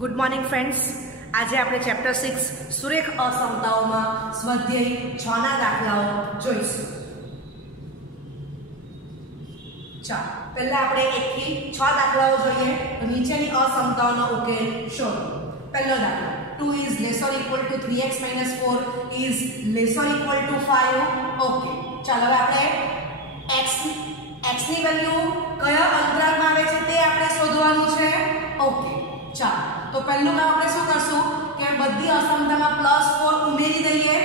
Good morning friends. आज આપણે chapter 6 સુરેખ અસમતાઓમાં સ્વાધ્યાય 6 ના દાખલાઓ જોઈશું। ચાલો પહેલા આપણે 1 થી 6 દાખલાઓ જોઈએ તો નીચેની અસમતાઓનો ઉકેલ શોધો। પહેલો દાખલો 2 is less or equal to 3x minus 4 is less or equal to 5। Okay, ચાલો હવે આપણે x ની વેલ્યુ કયા અંતરાલમાં આવે છે તે આપણે શોધવાનું છે। ઓકે, ચાલો तो पहलू काम આપણે શું કરશું કે બધી અસમતામાં +4 ઉમેરી દઈએ।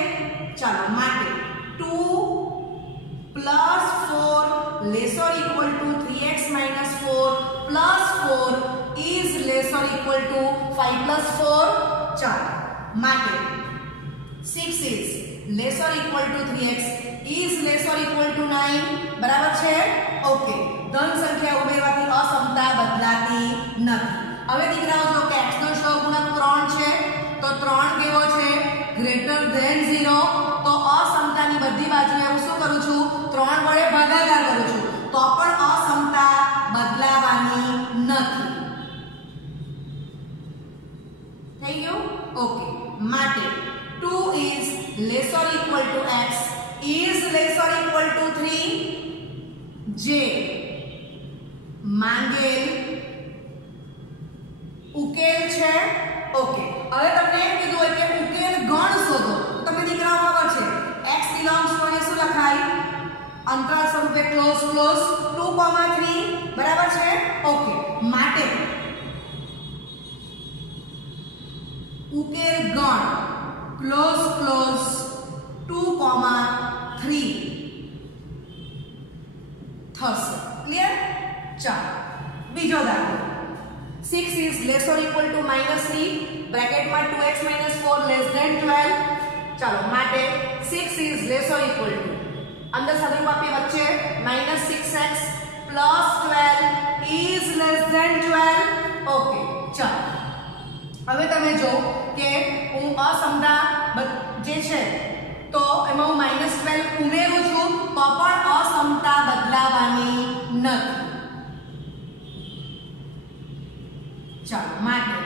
ચાલો માટે 2 + 4 less or equal to 3x minus 4 plus 4 is less or equal to 5 plus 4। ચાલો માટે 6 is less or equal to 3x is less or equal to 9 બરાબર છે। ઓકે, ધન સંખ્યા ઉમેરવાથી અસમતા બદલાતી નથી। હવે દીકરાઓ જો કે x નો સહગુણક 3 છે તો 3 કેવો છે ગ્રેટર ધેન 0 તો અસમતાની બધી બાજુએ હું શું કરું છું 3 વડે ભાગાકાર કરું છું તો પણ અસમતા બદલાવાની નથી। થઈ ગયું। ઓકે, માટે 2 is less or equal to x is less or equal to 3 જે માંગેલ ઉકેલ છે। ઓકે, હવે તમને એમ કીધું હોય કે ઉકેલ ગણ શોધો તો તમે દીકરાઓ ખબર છે x belongs to એ શું લખાય અંતરાલ સ્વરૂપે ક્લોઝ 2, 3 બરાબર છે। ઓકે, માટે ઉકેલ ગણ ક્લોઝ 2, 3 થશે। ક્લિયર। ચાલો બીજો દાખલો 6 is less or equal to -3 bracket માં 2x minus 4 less than 12। ચાલો માટે 6 is less or equal to અંદર સાદુરૂપ આપી વચ્ચે -6x plus 12 is less than 12। Okay, ચાલો હવે તમે જો કે હું અસમતા જે છે તો એમાં હું -12 ઉમેરું છું તો પણ અસમતા બદલાવાની નથી। ચાલો માટે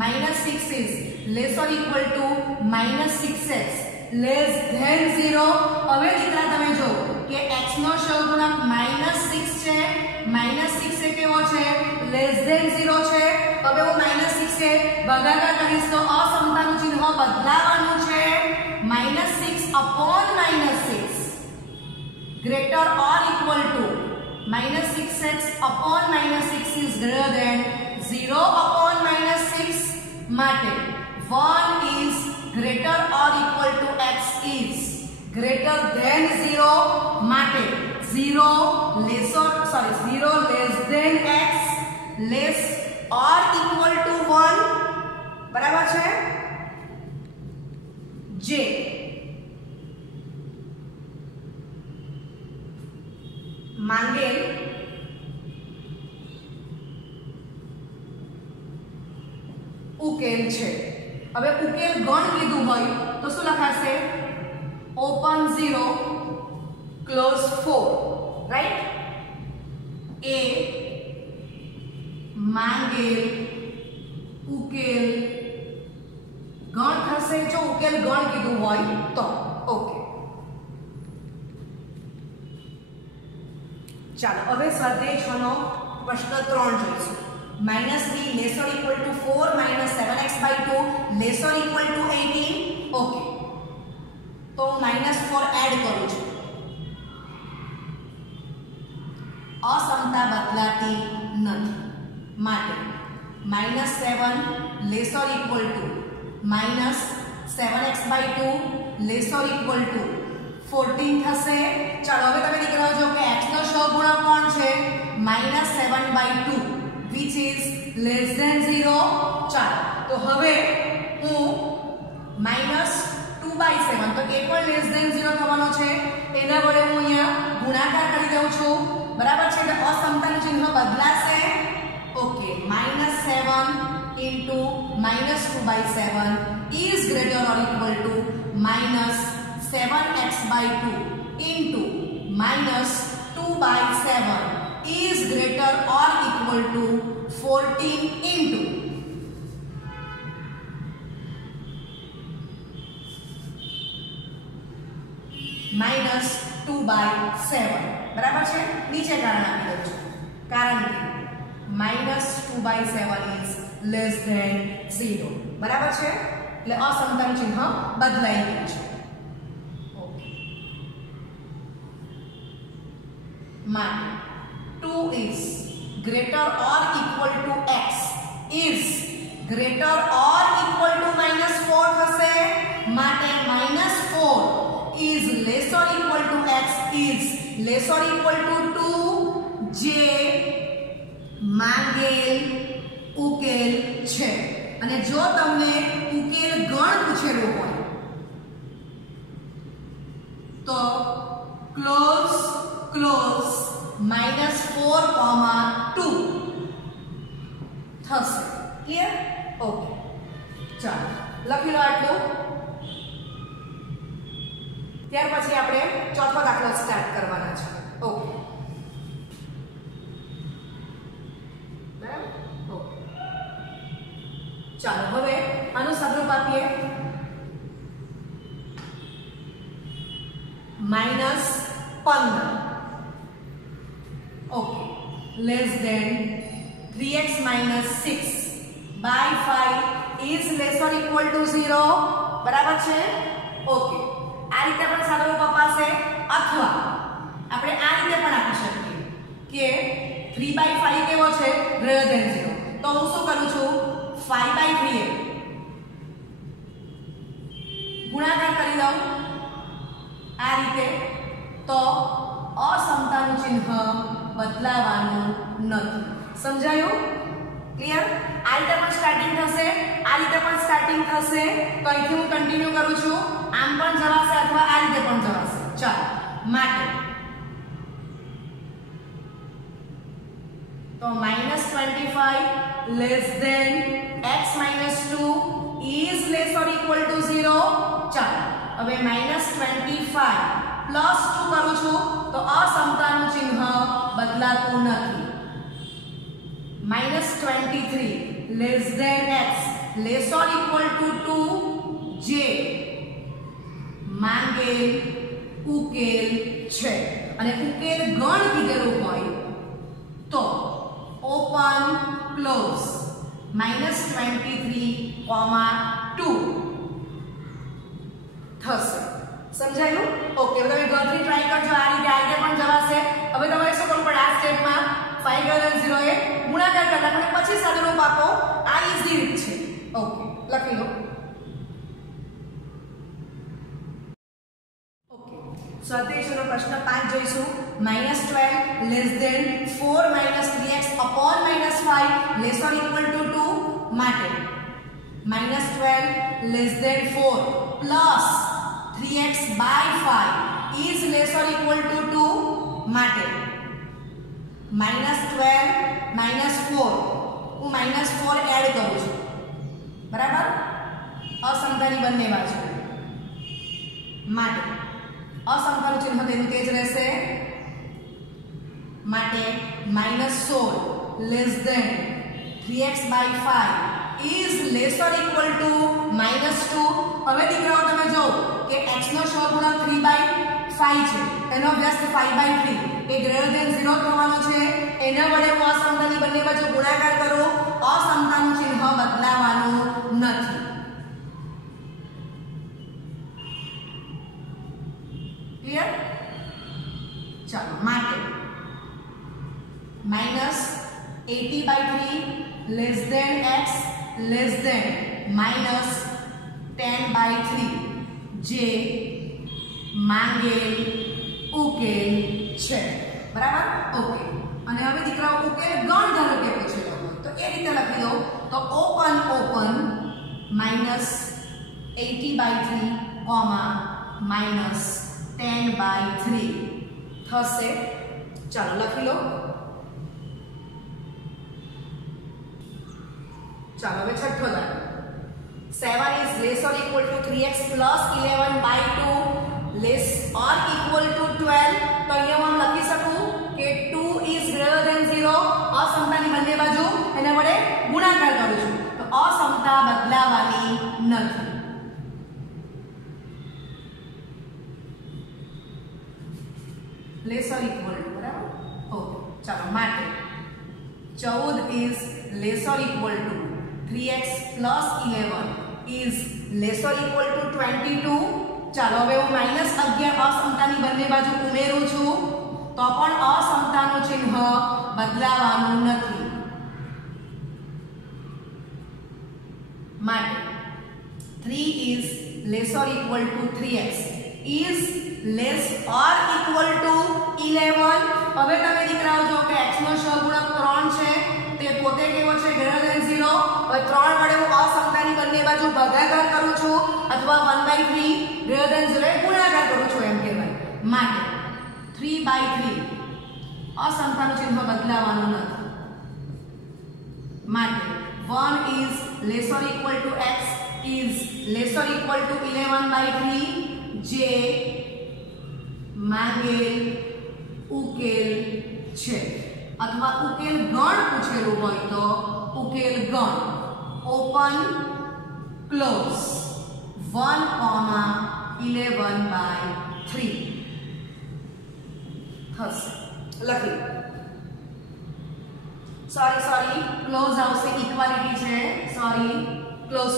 -6 is less or equal to -6x less than 0। હવે દીકરા તમે જો કે x નો સહગુણક -6 છે, -6 એ કેવો છે less than 0 છે। હવે હું -6 એ ભાગાકાર કરીશ તો અસમતાનું ચિહ્ન બદલાવાનું છે। -6 upon -6 greater or equal to -6x upon -6 is greater than 0 upon -6 માટે 1 is greater or equal to x is greater than 0 માટે 0 less than x less or equal to 1 બરાબર છે। જે માંગેલ ઉકેલ છે। હવે ઉકેલ ગણ કીધું હોય તો શું લખાશે ઓપન 0 ક્લોઝ 4 રાઈટ। એ માંગેલ ઉકેલ ગણ થશે જો ઉકેલ ગણ કીધું હોય તો। ઓકે, ચાલો હવે સ્વાધ્યાય 6 નો પ્રશ્ન 3 જોઈશું। -3 less or equal to 4 minus 7x by 2 less or equal to 18। Okay, તો -4 એડ કરું છું અસમતા બદલાતી નથી માટે -7 less or equal to -7x by 2 less or equal to 14 થશે। ચાલો હવે તમે દીકરાઓ જો કે x નો સહગુણક કોણ છે -7 by 2 which is less than 0। ચાલો તો હવે હું -2/7 તો એ પણ less than 0 થવાનો છે એના વડે હું અહીંયા ગુણાકાર કરી દઉં છું બરાબર છે એટલે અસમતાનું ચિહ્ન બદલાશે। Okay, -7 into -2/7 is greater or equal to -7x by 2 into -2/7 is greater or equal to 14 into -2/7 બરાબર છે. નીચે કારણ આપી દઉં છું, કારણ કે -2/7 ઇઝ લેસ ધેન 0 બરાબર છે. એટલે અસમતાનું ચિહ્ન બદલાઈ ગયું છે. ઓકે, માટે 2 is greater or equal to x is greater or equal to -4 થશે. માટે -4 is less or equal to x is less or equal to 2 જે માંગેલ ઉકેલ છે. અને જો તમને ઉકેલ ગણ પૂછેલો હોય તો ક્લોઝ -4,2 થશે. ક્લિયર? ઓકે, ચાલો લખી લો આટલું. ત્યાર પછી આપણે ચોથો દાખલો સ્ટાર્ટ કરવાના છે. ઓકે, બરાબર. ઓકે, ચાલો હવે આનું સદરૂપ આપીએ. -15 okay let's than 3x - 6/5 is less or equal to 0 બરાબર છે. ઓકે, આ રીતે પણ સાદુરૂપ અપાશે, અથવા આપણે આ રીતે પણ આપી શકીએ કે 3/5 કેવો છે ગ્રેટર ધેન 0. તો હું શું કરું છું, 5/3 એ ગુણાકાર કરી દઉં આ રીતે. તો અસમતાનું ચિહ્ન બદલાવાનું નથી. સમજાયું? ક્લિયર? આ રીતે પણ સ્ટાર્ટિંગ થશે, આ રીતે પણ સ્ટાર્ટિંગ થશે. તો અહીંથી હું કન્ટિન્યુ કરું છું, આમ પણ જવાશે અથવા આ રીતે પણ જવાશે. ચાલો, માટે તો -25 less than x - 2 is less or equal to 0. ચાલો હવે -25 પ્લસ 2 કરું છું તો અસમતાનું ચિહ્ન બદલાતું નથી. -23 less than x less or equal to 2 જે માંગેલ ઉકેલ છે. અને ઉકેલ ગણ કીધેલું હોય તો ઓપન ક્લોઝ -23,2 થશે. સમજાયું? ઓકે, હવે તમે ગણતરી ટ્રાય કરજો. આ રીતે પણ જવાશે. હવે તમારે શું કરવું પડે, આ સ્ટેપમાં 5 0 એ ગુણાકાર કરતા અને પછી સાદુરૂપ આપો. આ ઈઝી રીત છે. ઓકે, લખી લો. ઓકે, સ્વાધ્યાયનો પ્રશ્ન 5 જોઈશું. -12 less than 4 - 3x upon -5 less or equal to 2 માટે -12 less than 4 plus 3x/5 is less or equal to 2 માટે -12 -4 હું -4 એડ કરું છું બરાબર, અસમતાની બંને બાજુ માટે અસમતાનું ચિહ્ન તેનું તે જ રહેશે. માટે -16 less than 3x/5 is less or equal to -2. હવે દીકરાઓ તમે જો કે x નો સહગુણક 3/5 છે, એનો વ્યસ્ત 5/3 એ ગ્રેટર ધેન 0 થવાનો છે. એના વડે હું અસમતાની બંને બાજુ ગુણાકાર કરું, અસમતાનું ચિહ્ન બદલાવાનું નથી. ક્લિયર? ચાલો, માટે -80/3 less than x less than -10/3 જે માંગેલ ઉકેલ છે. બરાબર? ઓકે, અને હવે દીકરાઓ ઉકેલ ગણ ધારો કે પૂછેલો તો એ રીતે લખી દો. તો ઓપન -80/3, -10/3 થશે. ચાલો લખી લો. ચાલો હવે છઠ્ઠો દાખલો. 7 is less or equal to 3x plus 11/2 less or equal to 12. તો અહીંયા હું લખી શકું કે 2 is greater than 0. અસમતાની બંને બાજુ એના વડે ગુણાકાર કરું છું તો અસમતા બદલાવાની નથી. 14 is less or equal to 3x plus 11 is less or equal to 22. ચાલો હવે હું -11 અસમતાની બંને બાજુ ઉમેરું છું તો પણ અસમતાનું ચિહ્ન બદલાવાનું નથી. માટે 3 is less or equal to 3x is less or equal to 11. હવે તમે દીકરાઓ જો કે x નો સહગુણક 3 છે તે પોતે કેવો છે ગ્રેટર ધેન 0. હવે 3 વડે હું અસમતાની બંને બાજુ ભાગાકાર કરું છું અથવા 1/3 ગ્રેટર ધેન 0 એ ગુણાકાર કરું છું એમ કહેવાય. માટે 3/3 અસમતાનું ચિહ્ન બદલાવાનું નથી. માટે 1 is less or equal to x is less or equal to 11/3 જે માંગેલ ઉકેલ છે. અથવા ઉકેલ ગણ પૂછેલું હોય તો ઉકેલ ગણ ઓપન ક્લોઝ 1,11/3 થશે. લખી સોરી ક્લોઝ આવશે ઇક્વાલિટી છે સોરી ક્લોઝ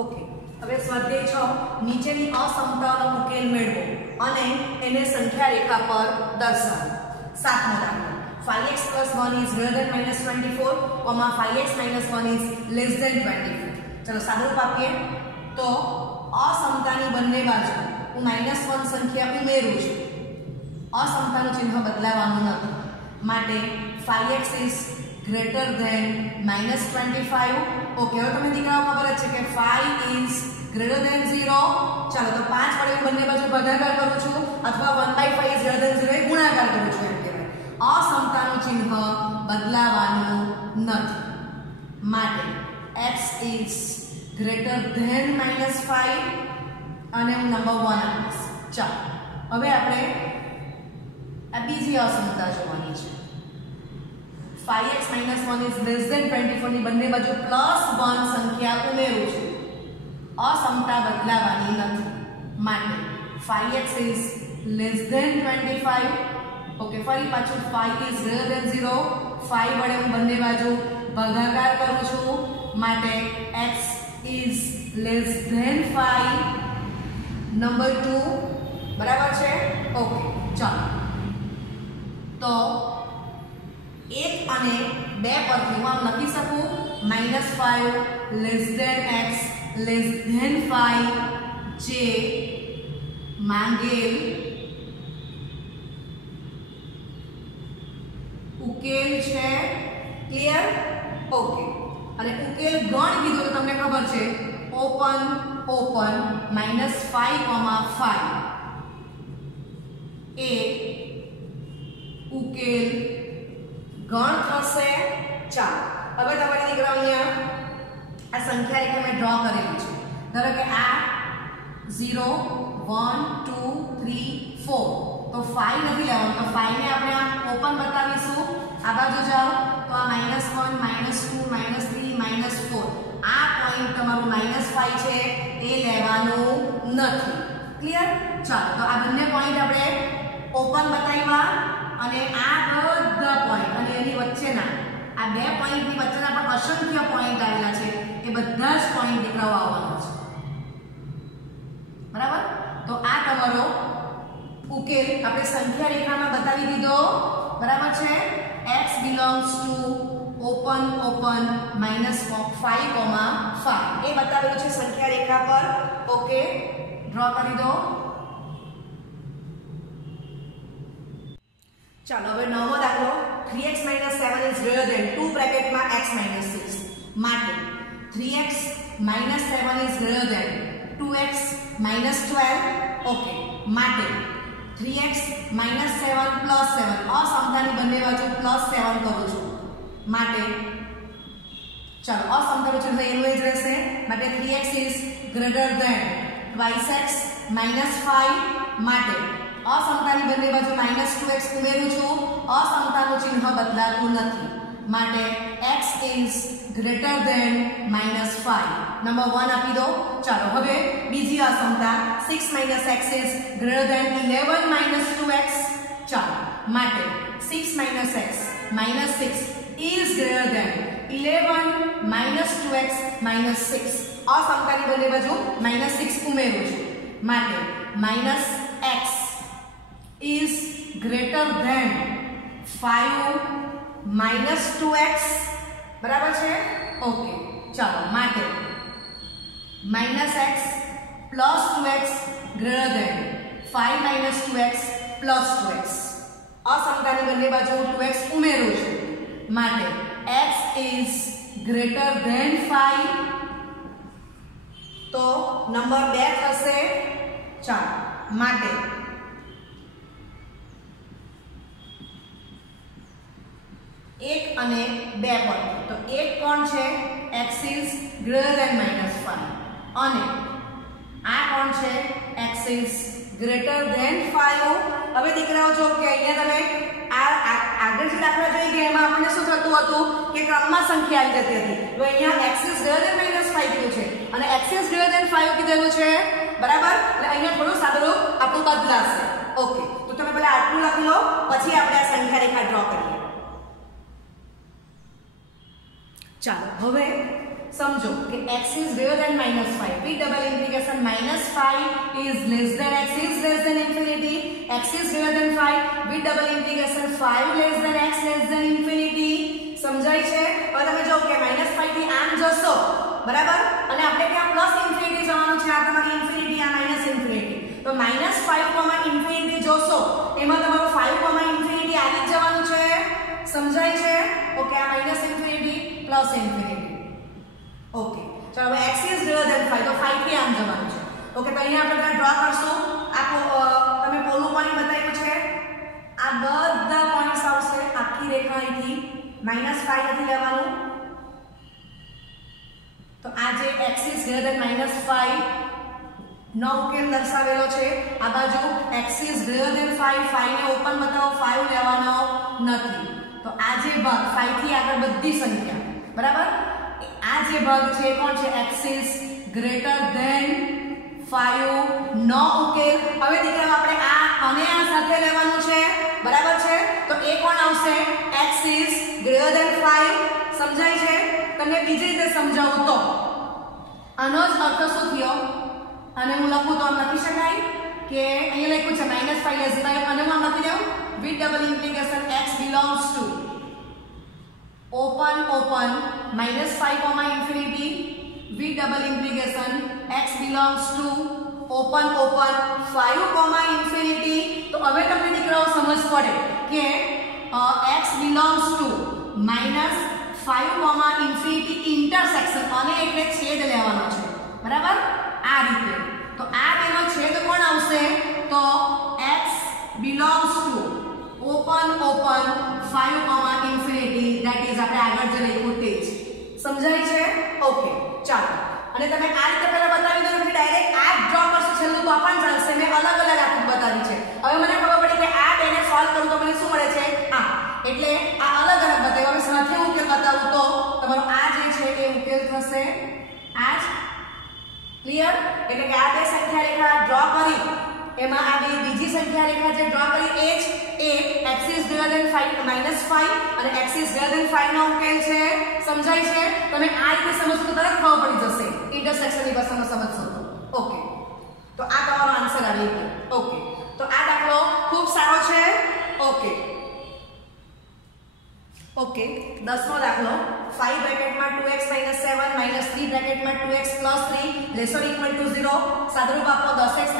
ઓકે. હવે સ્વાધ્યાય 6 નીચેની અસમતાનો ઉકેલ મેળવો અને એને સંખ્યા રેખા પર દર્શાવો. 7મો દાખલો 5x + 1 is greater than -24, 5x - 1 is less than 24. ચલો સાદુરૂપ આપીએ તો અસમતાની બંને બાજુ હું -1 સંખ્યા ઉમેરું છું. અસમતાનું ચિહ્ન બદલાવાનું નથી. માટે 5x is greater than -25. Okay. હવે તમને દીકરાઓ ખબર જ છે કે 5 is greater than 0. ચાલો તો 5 વડે હું બંને બાજુ ભાગાકાર કરું છું અથવા 1/5 is greater than 0 એ ગુણાકાર કરું છું એમ કહેવાય. અસમતાનું ચિહ્ન બદલાવાનું નથી. માટે x is greater than -5 અને હું નંબર 1 આપીશ. ચાલો હવે આપણે આ બીજી અસમતા જોવાની છે. 5x - 1 is less than 24 ની બંને બાજુ +1 સંખ્યા ઉમેરું છું. અસમતા બદલાવાની નથી. માટે 5x is less than 25. Okay. ફરી પાછું 5 is greater than 0. 5 વડે હું બંને બાજુ ભાગાકાર કરું છું. માટે x is less than 5. Number 2 બરાબર છે. ઓકે. ચાલો તો 1 અને 2 પરથી હું આમ લખી શકું -5 less than x less than 5 જે માંગેલ ઉકેલ છે. ક્લિયર? ઓકે. અને ઉકેલ ગણ કીધું તો તમને ખબર છે ઓપન -5,5 એ ઉકેલ ગણ થશે. ચાલો હવે તમારી દીકરા અહીંયા આ સંખ્યા રેખા મેં ડ્રો કરેલી છે. ધારો કે આ 0 1 2 3 4 તો 5 નથી લેવાનું તો 5 ને આપણે આમ ઓપન બતાવીશું. આ બાજુ જાઓ તો આ -1 -2 -3 -4 આ પોઈન્ટ તમારું -5 છે એ લેવાનું નથી. ક્લિયર? ચાલો તો આ બંને પોઈન્ટ આપણે ઓપન બતાવ્યા અને આ બધા પોઈન્ટ અને એની વચ્ચેના આ બે પોઈન્ટની વચ્ચેના પણ અસંખ્ય પોઈન્ટ આવેલા છે એ બધા જ પોઈન્ટ દીકરાઓ આવવાના છે. બરાબર? તો આ તમારો ઉકેલ આપણે સંખ્યા રેખામાં બતાવી દીધો. બરાબર છે? x belongs to open -5,5 એ બતાવેલું છે સંખ્યા રેખા પર. ઓકે. ડ્રો કરી દો. ચાલો હવે નવમો દાખલો 3x - 7 is greater than 2 બ્રેકેટમાં x - 6 માટે 3x - 7 is greater than 2x - 12. Okay. માટે 3x - 7 + 7 અસમતાની બંને બાજુ +7 કરું છું. માટે ચાલો અસમતાનું ચિહ્ન એનું જ રહેશે. માટે 3x is greater than 2x - 5 માટે અસમતાની બંને બાજુ -2x ઉમેરું છું. અસમતાનું ચિહ્ન બદલાતું નથી. માટે x is greater than -5 number 1 આપી દો. ચાલો હવે બીજી અસમતા 6 - x is greater than 11 - 2x માટે 6 minus x minus 6 is greater than 11 minus 2x minus 6. અસમતાની બંને બાજુ -6 ઉમેરું છું માટે minus x is greater than 5 minus 2x બરાબર છે. ઓકે ચાલો માટે minus x plus 2x greater than 5 minus 2x plus 2x. અસમતાની બંને બાજુ 2x ઉમેરું છું માટે x is greater than 5. તો નંબર 2 થશે. ચાલો માટે 1 અને 2 પર તો 1 કોણ છે x is greater than -5 અને આ કોણ છે x is greater than 5. હવે દીકરાઓ જો કે અહીંયા તમે આગળ જે દાખલા જોઈ ગયા એમાં આપણને શું થતું હતું કે ક્રમમાં સંખ્યા આવી જતી હતી. તો અહીંયા x is greater than -5 કીધું છે અને x is greater than 5 કીધેલું છે બરાબર. એટલે અહીંયા થોડું સાદું આપણું બદલાશે. ઓકે તો તમે પહેલા આટલું લખી લો પછી આપણે આ સંખ્યા રેખા ડ્રો કરીએ. ચાલો હવે સમજો કે x is greater than -5 with double implication -5 is less than x is less than infinity. X is greater than 5 with double implication 5 less than x less than infinity. સમજાય છે. હવે તમે જો કે -5 થી આમ જશો બરાબર અને આપણે ત્યાં પ્લસ ઇન્ફિનિટી જવાનું છે. આ તમારી ઇન્ફિનિટી આ માઈનસ ઇન્ફિનિટી. તો -5 ઇન્ફિનિટી જોશો એમાં તમારું 5 ઇન્ફિનિટી આવી જ જવાનું છે. સમજાય છે. ઓકે આ minus infinity plus infinity. Okay ચાલો હવે x is greater than 5 તો 5 થી આમ જવાનું છે. ઓકે તો અહીંયા આપણે ડ્રો કરશું. આ તમે પોલું પાણી બતાવ્યું છે. આ બધા પોઈન્ટ્સ આવશે આખી રેખા અહીંથી -5 નથી લેવાનું. તો આ જે x is greater than -5 નો ઉકેલ દર્શાવેલો છે. આ બાજુ x is greater than 5 5 ને ઓપન બતાવો 5 લેવાનો નથી. તો આ જે ભાગ 5 થી આગળ બધી સંખ્યા બરાબર. આ જે ભાગ છે કોણ છે x is greater than 5 નો ઉકેલ. હવે દીકરાઓ આપણે આ અને આ સાથે લેવાનું છે બરાબર છે. તો એ કોણ આવશે x is greater than 5. સમજાય છે. તમને બીજી રીતે સમજાવું તો આનો જ અર્થ શું થયો અને હું લખું તો આમ લખી શકાય કે અહીંયા લખ્યું છે -5 less than 5 અને હું આમ લખી દઉં with double implication x belongs to open -5 infinity with double implication x belongs to open 5 infinity. તો હવે તમને દીકરાઓ સમજ પડે કે x belongs to -5 infinity intersection અને એટલે છેદ લેવાનો છે બરાબર આ રીતે. તો આ બેનો છેદ કોણ આવશે તો x belongs to open 5 infinity that is આપણે આગળ જે લખ્યું તે જ. સમજાય છે. ઓકે ચાલો અને તમે આ રીતે પહેલા બતાવી દો કે ડાયરેક્ટ આ ડ્રો કરશો છેલ્લું તો પણ ચાલશે. મેં અલગ અલગ આકૃતિ બતાવી છે. હવે મને ખબર પડી કે આ બેને સોલ્વ કરું તો મને શું મળે છે આ. એટલે આ અલગ અલગ બતાવ્યું. હવે સાથે ઉકેલ બતાવું તો તમારો આ જે છે એ ઉકેલ થશે આ જ. ક્લિયર. એટલે કે આ બે સંખ્યા રેખા ડ્રો કરી એમાં આ બીજી સંખ્યા રેખા જે ડ્રો કરી એ જ એ x is greater than 5 -5 અને x is greater than 5 નો ઉકેલ છે. સમજાય છે. તમે આ રીતે સમજશો તો તરત ખબર પડી જશે ઇન્ટરસેક્શન ની ભાષામાં સમજશો તો. ઓકે તો આ તમારો આન્સર આવી ગયો. ઓકે તો આ દાખલો ખૂબ સારો છે. ઓકે ઓકે 10મો દાખલો 5 બ્રેકેટમાં 2x - 7 -3 બ્રેકેટમાં 2x + 3 laser equal two 0. સાદુરૂપ આપો 10x -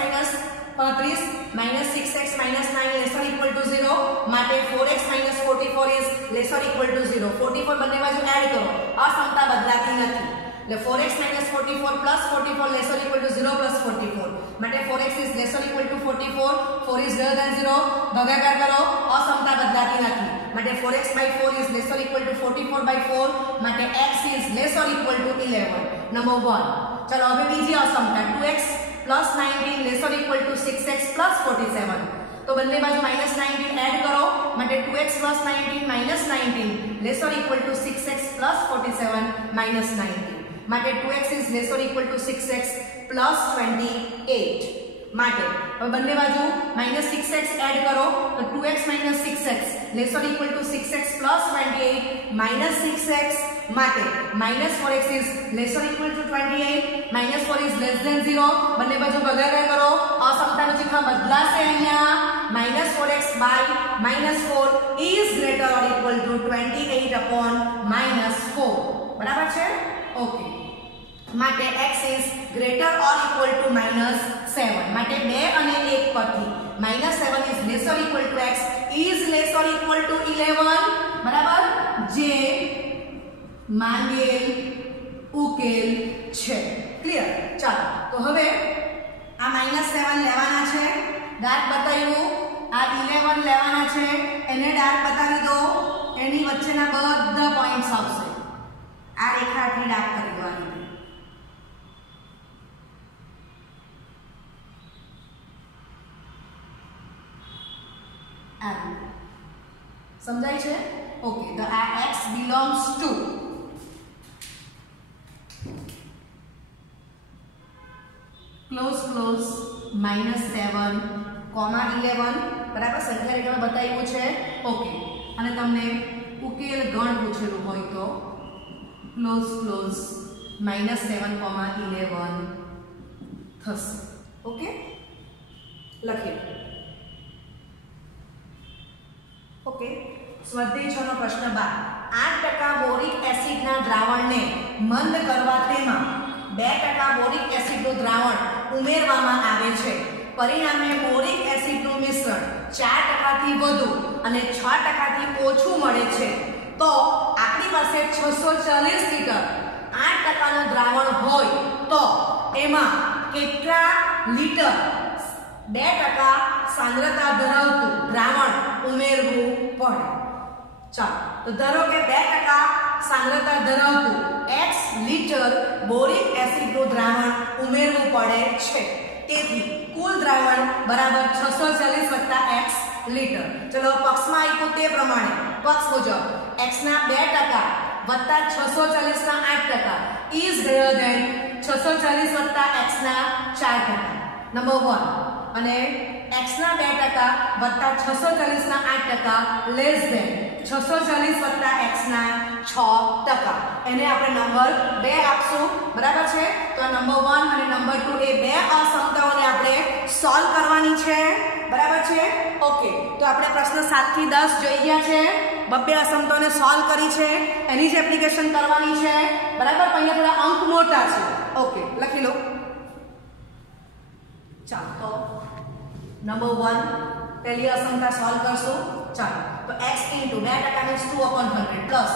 35 -6x - 9 laser equal two 0 માટે 4x - 44 is lesser equal two 0. 44 બંને બાજુ એડ કરો. અસમતા બદલાતી નથી. એટલે 4x - 44 + 44 લેસર ઇક્વલ ટુ 0 + 44 માટે 4x is lesser equal to 44 4 is greater than 0. ભાગાકાર કરો. અસમતા બદલાતી નથી માટે 4x/4 is lesser equal two 44/4 માટે x is lesser equal to 11. Number 1. ચલો હવે બીજી અસમતા 2x + 19 laser equal two 6x + 47. તો બંને બાજુ -19 એડ કરો માટે 2x + 19 -19 laser equal two 6x + 47 -19 માટે 2x is lesser equal two 6x + 28. માટે હવે બંને બાજુ -6x એડ કરો તો 2x - 6x laser equal two 6x + 28 -6x માટે -4x is lesser equal to 28 -4 is less than 0 બંને બાજુ ભાગાકાર કરો અસમતાનું ચિહ્ન બદલાશે અહીંયા -4x by -4 is greater or equal to 28/-4 બરાબર છે ઓકે માટે x is greater or equal to -7 માટે 2 અને 1 પરથી -7 is lesser equal to x is lesser equal to 11 બરાબર જે માંગેલ ઉકેલ છે ક્લિયર ચાલો તો હવે આ -7 લેવાના છે ડાર્ક બતાવ્યું આ 11 લેવાના છે એને ડાર્ક બતાવી દો એની વચ્ચેના બધા પોઈન્ટ્સ આવશે આ રેખાથી ડાર્ક કરી દેવાની સમજાય છે ઓકે તો આ x belongs to ક્લોઝ -7, -11 બરાબર સંખ્યા રેખામાં બતાવ્યું છે ઓકે અને તમને ઉકેલ ગણ પૂછેલું હોય તો ક્લોઝ -7, -11 થશે ઓકે લખીએ ઓકે સ્વાધ્યાય 6 નો પ્રશ્ન 12 8% બોરિક એસિડના દ્રાવણને મંદ કરવા તેમાં 2% બોરિક એસિડનું દ્રાવણ ઉમેરવામાં આવે છે પરિણામે બોરિક એસિડનું મિશ્રણ 4% થી વધુ અને 6% થી ઓછું મળે છે તો આપણી પાસે 640 લિટર 8% નું દ્રાવણ હોય તો એમાં કેટલા લિટર 2% સાંદ્રતા ધરાવતું દ્રાવણ ઉમેરવું પડે ચાલો તો ધારો કે 2% સાંદ્રતા ધરાવતું x લિટર બોરિક એસિડનું દ્રાવણ ઉમેરવું પડે છે તેથી કુલ દ્રાવણ બરાબર 640 x લિટર ચલો પક્ષમાં આપ્યું તે પ્રમાણે પક્ષ મુજબ x ના 2% વત્તા 640 ના 8% ઇઝ ગ્રેટર ધેન 640 x ના 4% નંબર 1 અને x ના 2% વત્તા 640 ના 8% લેસ ધેન 640 x ના 6% એને આપણે નંબર 2 આપશું બરાબર છે તો નંબર 1 અને નંબર 2 એ બે અસમતાઓને આપણે સોલ્વ કરવાની છે બરાબર છે ઓકે તો આપણે પ્રશ્ન 7 થી 10 જોઈ ગયા છે બબ્બે અસમતાઓને સોલ્વ કરી છે એની જ એપ્લિકેશન કરવાની છે બરાબર અહીંયા થોડા અંક મોટા છે ઓકે લખી લો ચાલો તો નંબર 1 પહેલી અસમતા સોલ્વ કરશો ચાલો તો x into 2% means 2/100 plus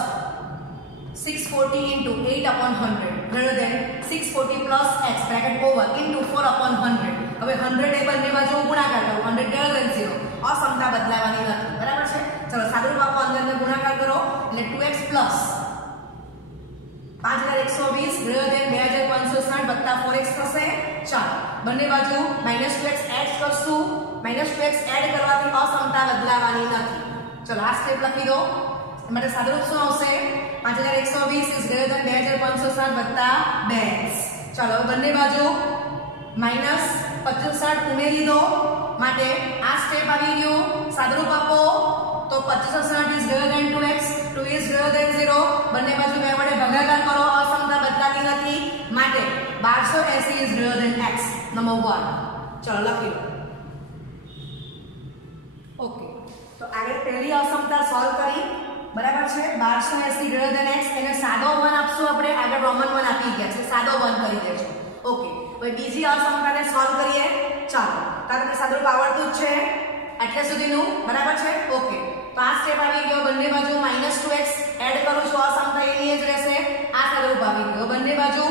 640 into 8/100 greater than 640 plus x bracket over into 4/100 હવે 100 એ બંને બાજુ ગુણાકાર કરો 100 greater than 0 અસમતા બદલાવાની નથી બરાબર છે ચલો સાદુરૂપ આપો અંદરને ગુણાકાર કરો એટલે 2x plus 5120 greater than 2560 4x થશે ચાલો બંને બાજુ -2x એડ કરશું -2x એડ કરવાથી અસમતા બદલાવાની નથી ચલો આ સ્ટેપ લખી દો માટે સાદુરૂપ શું આવશે 5120 ઇઝ ગ્રેટર ધેન 2560 2x ચલો બંને બાજુ -2560 ઉમેરી દો માટે આ સ્ટેપ આવી ગયો સાદુરૂપ આપો તો 2560 is greater than 2x 2 is greater than 0 બંને બાજુ 2 વડે ભાગાકાર કરો અસમતા બદલાતી નથી માટે 1280 is greater than x number 1 ચલો લખી લો ઓકે તો આગળ પહેલી અસમતા સોલ્વ કરી બરાબર છે 1280 ગ્રેટર ધેન x એને સાદો 1 આપશું આપણે આગળ રોમન 1 આપી ગયા છે સાદો 1 કરી દેજો ઓકે હવે બીજી અસમતાને સોલ્વ કરીએ ચાલો તમને સાદુરૂપ આવડતું જ છે એટલે સુધીનું બરાબર છે ઓકે તો આ સ્ટેપ આવી ગયો બંને બાજુ -2x એડ કરું છું અસમતા એની જ રહેશે આ સાદુરૂપ આવી ગયો બંને બાજુ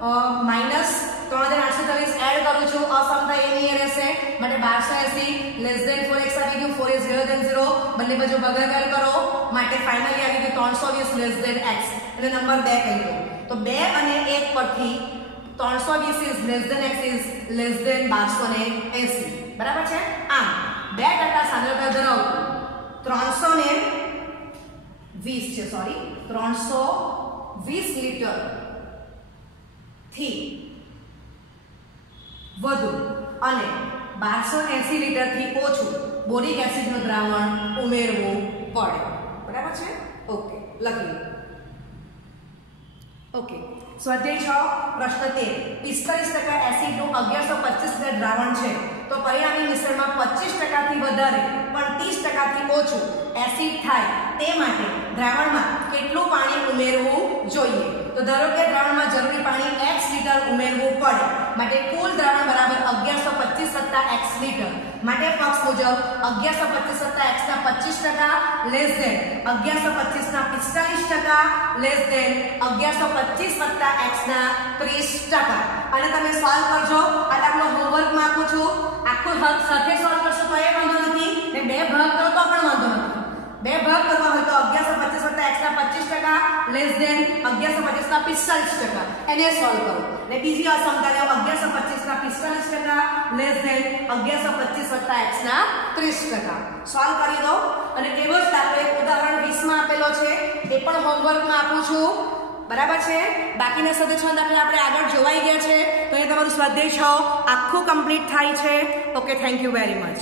-3840 એડ કરું છું અસમતા એની રહેશે માટે 1280 લેસ ધેન 4x આવી ગયું 4 ઇઝ ગ્રેટર ધેન 0 બંને બાજુ ભાગાકાર કરો માટે ફાઇનલી આવી ગયું 320 લેસ ધેન x એટલે નંબર 2 કહી દો તો 2 અને 1 પરથી 320 is less than x is less than 1280 બરાબર છે આમ 2% સાંદ્રતા ધરાવતું 320 છે સોરી 320 લિટર થી વધુ અને 1280 લીટરથી ઓછું બોરિક એસિડનું દ્રાવણ ઉમેરવું પડે. બરાબર છે? ઓકે, લખી લો. ઓકે, સ્વાધ્યાય 6 પ્રશ્ન 13. 45% એસિડનું 1125 લીટર દ્રાવણ છે તો પરિણામી મિશ્રણમાં 25% થી વધારે પણ 30% થી ઓછું એસિડ થાય તે માટે દ્રાવણમાં કેટલું પાણી ઉમેરવું જોઈએ? તો ધારો કે દ્રાવણમાં જરૂરી પાણી x લીટર ઉમેરવું પડે માટે કુલ દ્રાવણ બરાબર 1125 x લીટર. માટે ફક્સ મુજબ 1125 x ના 25% લેસ ધેન 1125 ના 45% લેસ ધેન 1125 x ના 30%. અને તમે સોલ્વ કરજો. આ દાખલો હોમવર્કમાં આપું છું. આખો સાથે સોલ્વ કરશો તો એ વાંધો નથી ને બે ભાગ કરો તો પણ વાંધો નથી. બે ભાગ કરવા હોય તો 1125 x ના 25% લેસ ધેન 1125 ના 45% એને સોલ્વ કરો. ને બીજી અસમતા લેવો 1125 ના 45% લેસ ધેન 1125 x ના 30%. સોલ્વ કરી દો. અને એવો જ દાખલો એક ઉદાહરણ 20 માં આપેલો છે એ પણ હોમવર્કમાં આપું છું. બરાબર છે? બાકીના સ્વાધ્યાય 6 દાખલા આપણે આગળ જોવાઈ ગયા છે તો એ તમારું સ્વાધ્યાય 6 આખું કમ્પ્લીટ થાય છે. Okay, thank you very much.